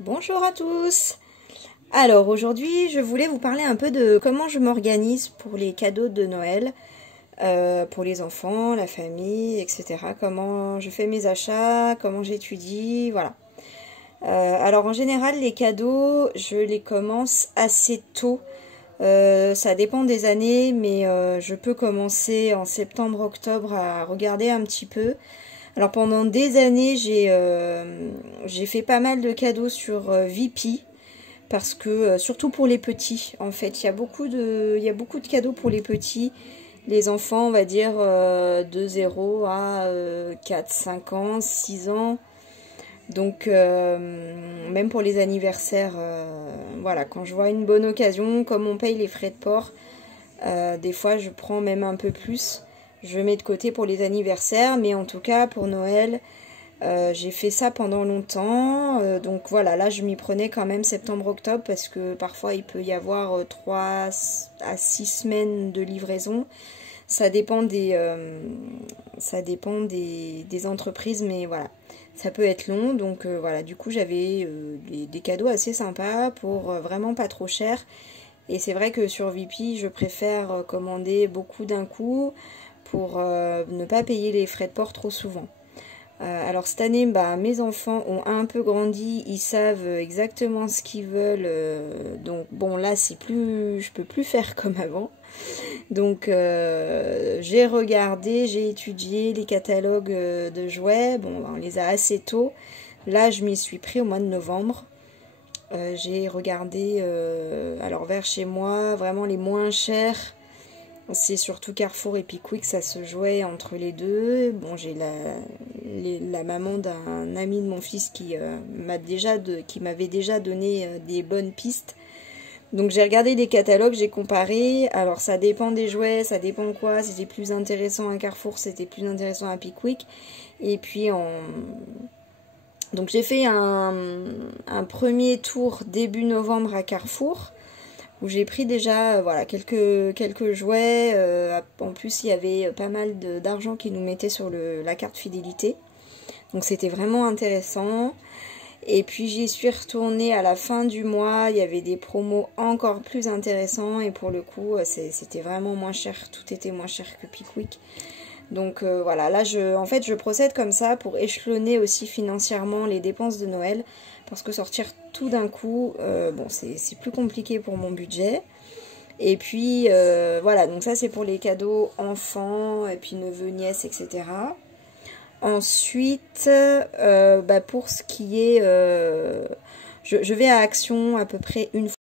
Bonjour à tous. Alors aujourd'hui je voulais vous parler un peu de comment je m'organise pour les cadeaux de Noël, pour les enfants, la famille, etc. Comment je fais mes achats, comment j'étudie, voilà. Alors en général les cadeaux je les commence assez tôt. Ça dépend des années, mais je peux commencer en septembre-octobre à regarder un petit peu. Alors pendant des années, j'ai fait pas mal de cadeaux sur Vipi, parce que surtout pour les petits, en fait, il y a beaucoup de cadeaux pour les petits, les enfants, on va dire de 0 à 4, 5 ans, 6 ans. Donc même pour les anniversaires, voilà, quand je vois une bonne occasion, comme on paye les frais de port, des fois je prends même un peu plus. Je mets de côté pour les anniversaires, mais en tout cas pour Noël, j'ai fait ça pendant longtemps. Donc voilà, là je m'y prenais quand même septembre-octobre parce que parfois il peut y avoir 3 à 6 semaines de livraison. Ça dépend des entreprises, mais voilà, ça peut être long. Donc voilà, du coup j'avais des cadeaux assez sympas pour vraiment pas trop cher. Et c'est vrai que sur Vipi, je préfère commander beaucoup d'un coup pour ne pas payer les frais de port trop souvent. Alors cette année, bah, mes enfants ont un peu grandi, ils savent exactement ce qu'ils veulent, donc bon là je peux plus faire comme avant. Donc j'ai regardé, j'ai étudié les catalogues de jouets, bon on les a assez tôt. Là je m'y suis pris au mois de novembre. J'ai regardé, alors vers chez moi, vraiment les moins chers. C'est surtout Carrefour et Pickwick, ça se jouait entre les deux. Bon, j'ai la maman d'un ami de mon fils qui m'avait déjà donné des bonnes pistes. Donc j'ai regardé des catalogues, j'ai comparé. Alors ça dépend des jouets, ça dépend quoi. C'était plus intéressant à Carrefour, c'était plus intéressant à Pickwick. Et puis donc j'ai fait un premier tour début novembre à Carrefour, où j'ai pris déjà voilà, quelques jouets. En plus, il y avait pas mal d'argent qui nous mettait sur la carte fidélité. Donc c'était vraiment intéressant. Et puis j'y suis retournée à la fin du mois. Il y avait des promos encore plus intéressants. Et pour le coup, c'était vraiment moins cher. Tout était moins cher que Pickwick. Donc voilà, là en fait je procède comme ça pour échelonner aussi financièrement les dépenses de Noël, parce que sortir tout d'un coup, bon c'est plus compliqué pour mon budget. Et puis voilà, donc ça c'est pour les cadeaux enfants, et puis neveux, nièces, etc. Ensuite, bah pour ce qui est... je vais à Action à peu près une fois.